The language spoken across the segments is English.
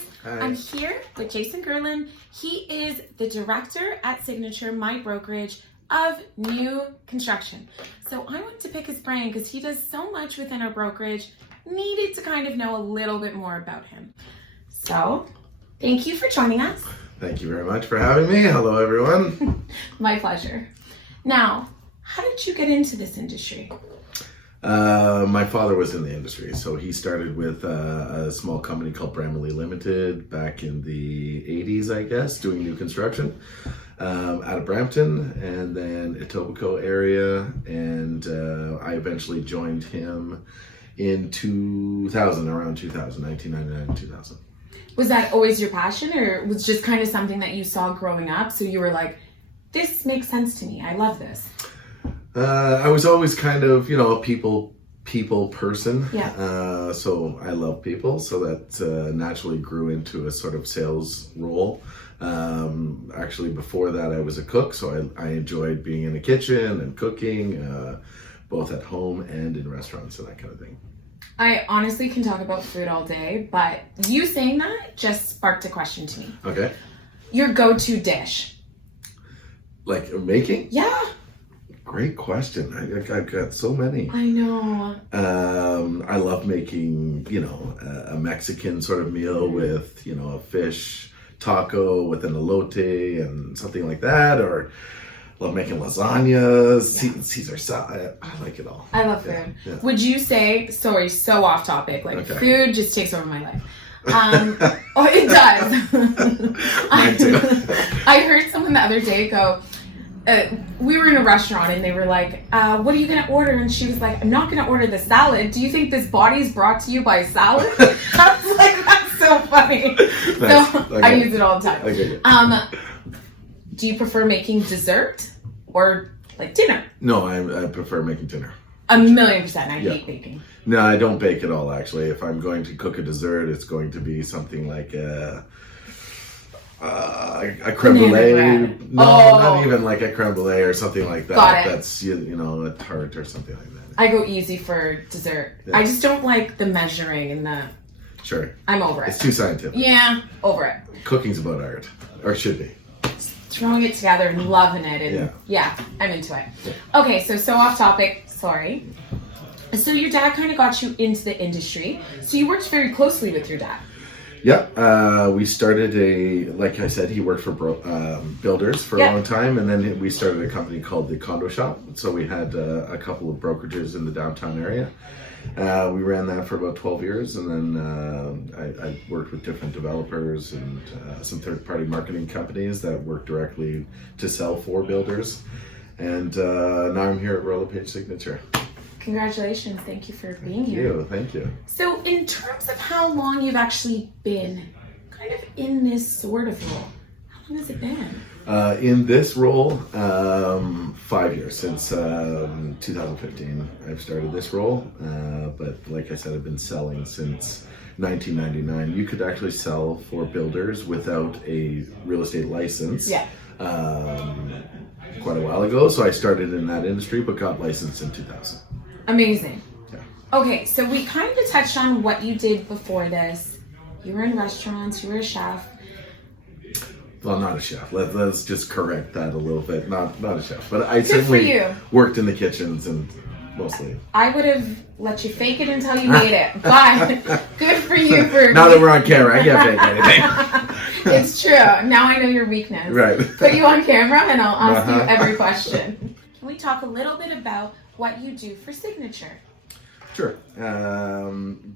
guys. Hi. I'm here with Jason Garland. He is the director at Signature, my brokerage, of new construction. So I wanted to pick his brain because he does so much within our brokerage. Needed to kind of know a little bit more about him. So thank you for joining us. Thank you very much for having me. Hello, everyone. My pleasure. Now, how did you get into this industry? My father was in the industry, so he started with a small company called Bramley Limited back in the 80s, I guess, doing new construction out of Brampton and then Etobicoke area, and I eventually joined him in 2000, around 2000, 1999, 2000. Was that always your passion, or was just kind of something that you saw growing up, so you were like, this makes sense to me, I love this? I was always kind of, a people person. Yeah. So I love people. So that naturally grew into a sort of sales role. Actually, before that, I was a cook. So I enjoyed being in the kitchen and cooking, both at home and in restaurants and that kind of thing. I honestly can talk about food all day, but you saying that just sparked a question to me. Okay. Your go-to dish. Like making? Yeah. Great question. I've got so many. I know. I love making, a Mexican sort of meal with, a fish taco with an elote and something like that. Or love making lasagnas, Yeah. Caesar salad. I like it all. I love food. Yeah. Would you say, sorry, so off topic, like Okay. food just takes over my life. Oh, it does. Mine too. I heard someone the other day go, we were in a restaurant and they were like, what are you going to order? And she was like, I'm not going to order the salad. Do you think this body is brought to you by salad? I was like, that's so funny. Nice. So Okay. I use it all the time. Okay. Do you prefer making dessert or like dinner? No, I prefer making dinner. 1,000,000%. I Yeah. hate baking. No, I don't bake at all, actually. If I'm going to cook a dessert, it's going to be something like a creme brulee. bread. No, Oh. not even like a creme brulee or something like that. Got it. That's, a tart or something like that. I go easy for dessert. Yeah. I just don't like the measuring and the... Sure. I'm over It's it. too scientific. Yeah, over it. Cooking's about art. Or should be. Throwing it together and loving it. And yeah, I'm into it. Okay, so off topic. Sorry. So your dad kind of got you into the industry. So you worked very closely with your dad. Yeah, we started like I said, he worked for builders for a long time, and then we started a company called the Condo Shop. So we had a couple of brokerages in the downtown area. We ran that for about 12 years, and then I worked with different developers and some third-party marketing companies that work directly to sell for builders. And now I'm here at LePage Signature. Congratulations. Thank you for being here. Thank you. So in terms of how long you've actually been kind of in this sort of role, how long has it been? In this role, 5 years, since 2015 I've started this role, but like I said, I've been selling since 1999. You could actually sell for builders without a real estate license. Yeah. Quite a while ago, so I started in that industry but got licensed in 2000. Amazing. Yeah. Okay, so we kind of touched on what you did before this. You were in restaurants, you were a chef. Well, not a chef. Let's just correct that a little bit. Not a chef, but I Good certainly for you. worked in the kitchens and mostly. I would have let you fake it until you made it, but good for you for... Now that we're on camera, I can't fake anything. It's true. Now I know your weakness. Right. Put you on camera and I'll ask you every question. Can we talk a little bit about what you do for Signature? Sure.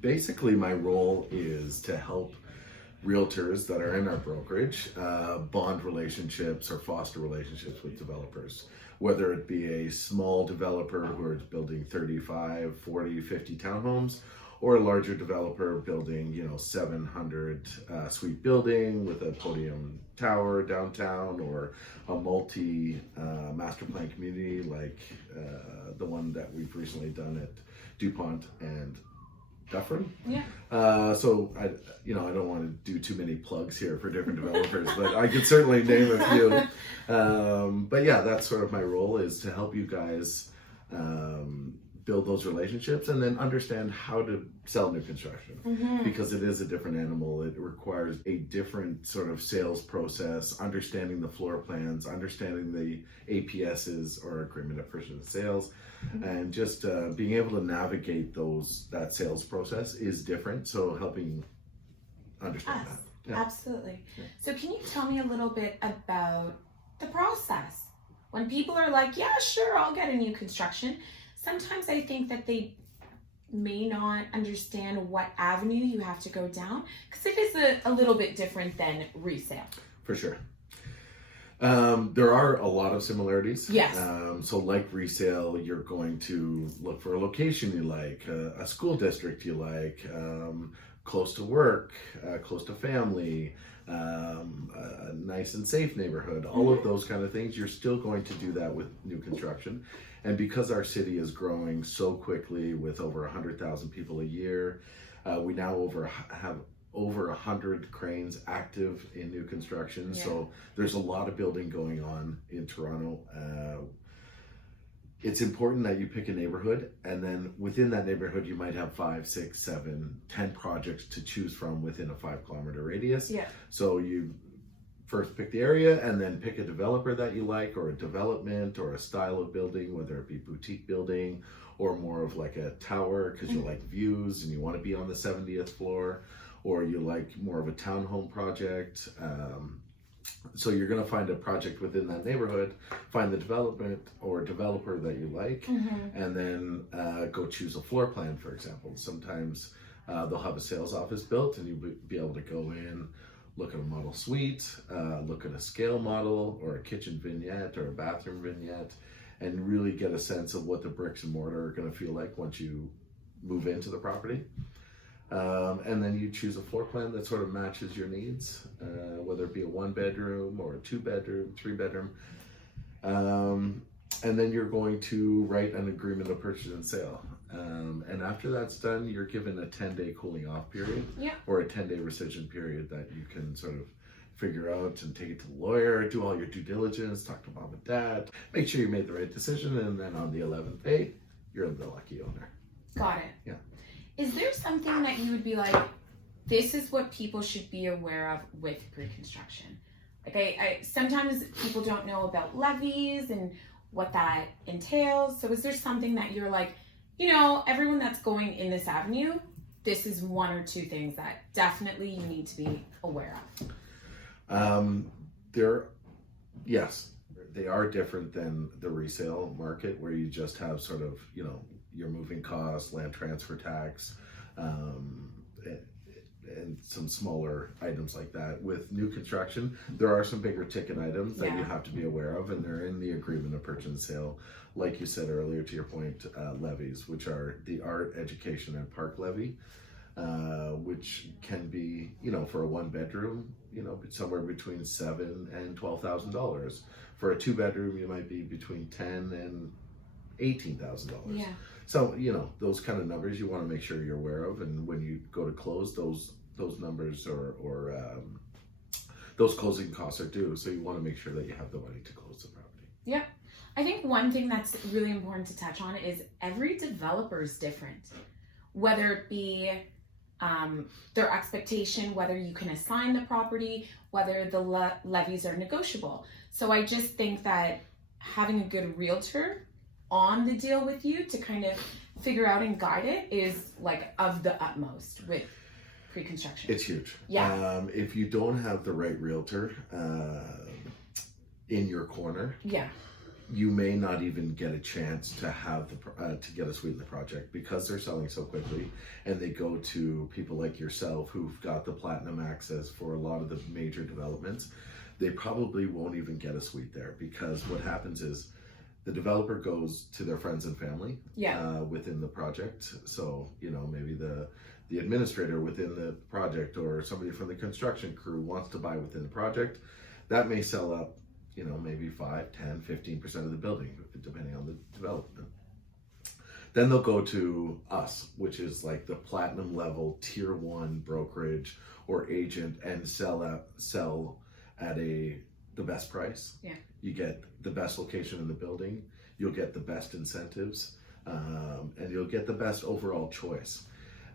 Basically, my role is to help realtors that are in our brokerage bond relationships or foster relationships with developers, whether it be a small developer who is building 35, 40, 50 townhomes, or a larger developer building, 700 suite building with a podium tower downtown, or a multi master plan community like the one that we've recently done at DuPont and Dufferin. Yeah. So I don't want to do too many plugs here for different developers, but I could certainly name a few. But yeah, that's sort of my role, is to help you guys build those relationships and then understand how to sell new construction, because it is a different animal. It requires a different sort of sales process, understanding the floor plans, understanding the APSs or agreement of purchase and sales, and just being able to navigate that sales process is different. So helping understand that. Yeah. Absolutely. So can you tell me a little bit about the process? When people are like, yeah, sure, I'll get a new construction, sometimes I think that they may not understand what avenue you have to go down, because it is a little bit different than resale. For sure. There are a lot of similarities. Yes. So like resale, you're going to look for a location you like, a school district you like, close to work, close to family, a nice and safe neighborhood, all of those kind of things. You're still going to do that with new construction. And because our city is growing so quickly with over 100,000 people a year, we now have over 100 cranes active in new construction. Yeah. So there's a lot of building going on in Toronto. It's important that you pick a neighborhood, and then within that neighborhood, you might have 5, 6, 7, 10 projects to choose from within a 5-kilometer radius. Yeah. So you first pick the area, and then pick a developer that you like, or a development, or a style of building, whether it be boutique building, or more of like a tower, because you like views and you want to be on the 70th floor, or you like more of a townhome project. So you're going to find a project within that neighborhood, find the development or developer that you like, and then go choose a floor plan, for example. Sometimes they'll have a sales office built, and you'll be able to go in, look at a model suite, look at a scale model or a kitchen vignette or a bathroom vignette, and really get a sense of what the bricks and mortar are going to feel like once you move into the property. And then you choose a floor plan that sort of matches your needs, whether it be a 1-bedroom or a 2-bedroom, 3-bedroom. And then you're going to write an agreement of purchase and sale. And after that's done, you're given a 10-day cooling off period, or a 10-day rescission period that you can sort of figure out and take it to the lawyer, do all your due diligence, talk to mom and dad, make sure you made the right decision, and then on the 11th day, you're the lucky owner. Got it. Yeah. Is there something that you would be like, this is what people should be aware of with pre-construction? Like I sometimes people don't know about levies and what that entails. So is there something that you're like, everyone that's going in this avenue, this is 1 or 2 things that definitely you need to be aware of? Yes, they are different than the resale market, where you just have sort of, your moving costs, land transfer tax, and some smaller items like that. With new construction, there are some bigger ticket items that you have to be aware of, and they're in the agreement of purchase and sale. Like you said earlier, to your point, levies, which are the art, education, and park levy, which can be, for a 1-bedroom, somewhere between $7,000 and $12,000. For a 2-bedroom, you might be between $10,000 and $18,000. Yeah. So, those kind of numbers you want to make sure you're aware of, and when you go to close, those numbers or those closing costs are due. So you want to make sure that you have the money to close the property. Yeah. I think one thing that's really important to touch on is every developer is different, whether it be their expectation, whether you can assign the property, whether the levies are negotiable. So I just think that having a good realtor on the deal with you to kind of figure out and guide it is like of the utmost with pre-construction. It's huge. Yeah. If you don't have the right realtor in your corner, you may not even get a chance to have to get a suite in the project, because they're selling so quickly, and they go to people like yourself who've got the platinum access for a lot of the major developments. They probably won't even get a suite there, because what happens is the developer goes to their friends and family within the project. So, maybe the administrator within the project, or somebody from the construction crew wants to buy within the project. That may sell up, maybe 5, 10, 15% of the building, depending on the development. Then they'll go to us, which is like the platinum level tier 1 brokerage or agent, and sell at the best price. Yeah. You get the best location in the building. You'll get the best incentives. and you'll get the best overall choice.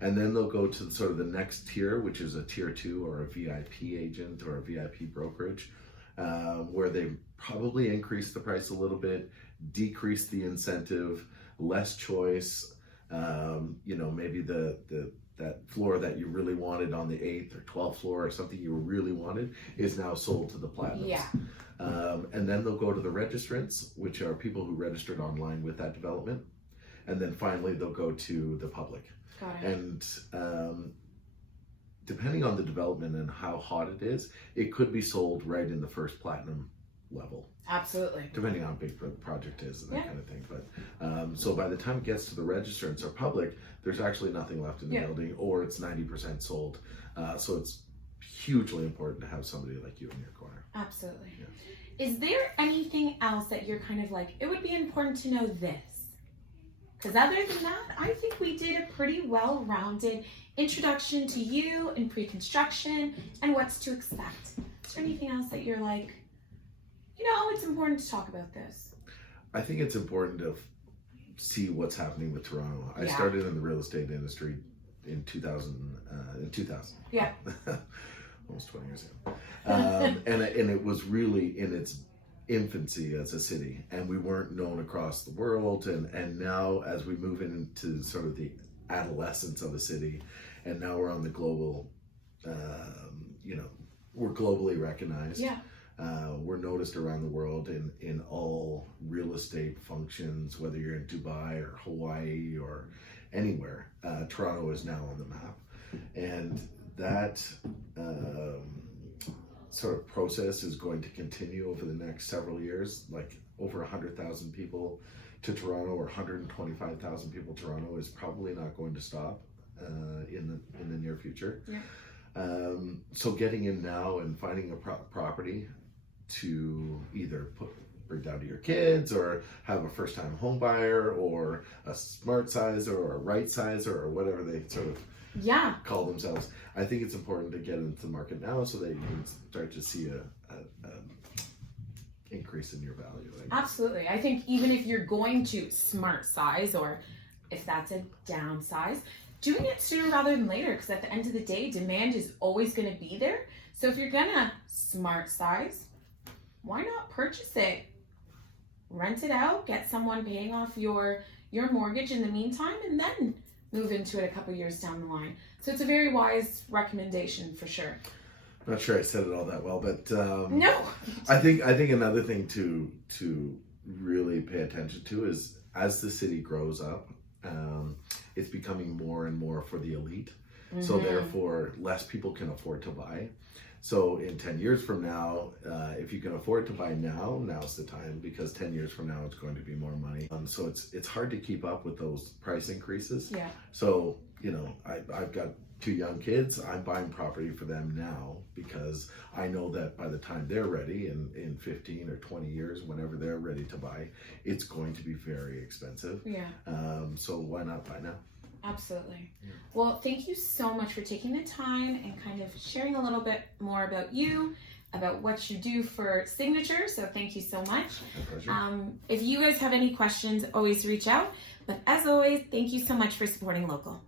And then they'll go to sort of the next tier, which is a tier 2 or a VIP agent or a VIP brokerage, where they probably increase the price a little bit, decrease the incentive, less choice. Maybe that floor that you really wanted on the 8th or 12th floor or something you really wanted is now sold to the platinums. Yeah. And then they'll go to the registrants, which are people who registered online with that development. And then finally they'll go to the public. Got it. And depending on the development and how hot it is, it could be sold right in the first platinum level. Absolutely. Depending on how big the project is and that Yeah. kind of thing. But so by the time it gets to the registrants or public, there's actually nothing left in the Yeah. building, or it's 90% sold. So it's hugely important to have somebody like you in your corner. Absolutely. Yeah. Is there anything else that you're kind of like, it would be important to know this? Because other than that, I think we did a pretty well-rounded introduction to you and pre-construction and what's to expect. Is there anything else that you're like, it's important to talk about this? I think it's important to see what's happening with Toronto. I Yeah. started in the real estate industry in 2000. Yeah. Almost 20 years ago. And it was really in its infancy as a city, and we weren't known across the world. And now as we move into sort of the adolescence of a city, and now we're on the global, we're globally recognized. Yeah. We're noticed around the world in all real estate functions, whether you're in Dubai or Hawaii or anywhere. Toronto is now on the map. And that sort of process is going to continue over the next several years. Like over 100,000 people to Toronto, or 125,000 people to Toronto is probably not going to stop in the near future. Yeah. So getting in now and finding a property to either bring down to your kids, or have a first-time home buyer, or a smart sizer, or a right sizer, or whatever they sort of call themselves. I think it's important to get into the market now so that you can start to see a increase in your value. Absolutely. I think even if you're going to smart size, or if that's a downsize, doing it sooner rather than later, because at the end of the day, demand is always going to be there. So if you're gonna smart size, why not purchase it, rent it out, get someone paying off your mortgage in the meantime, and then move into it a couple years down the line. So it's a very wise recommendation for sure. Not sure I said it all that well, but no. I think another thing to really pay attention to is, as the city grows up, it's becoming more and more for the elite. Mm-hmm. So therefore, less people can afford to buy. So in 10 years from now, if you can afford to buy now, now's the time, because 10 years from now, it's going to be more money. So it's hard to keep up with those price increases. Yeah. So, I've got 2 young kids. I'm buying property for them now because I know that by the time they're ready, in 15 or 20 years, whenever they're ready to buy, it's going to be very expensive. Yeah. So why not buy now? Absolutely. Yeah. Well, thank you so much for taking the time and kind of sharing a little bit more about you, about what you do for Signature. So thank you so much. My pleasure. If you guys have any questions, always reach out. But as always, thank you so much for supporting local.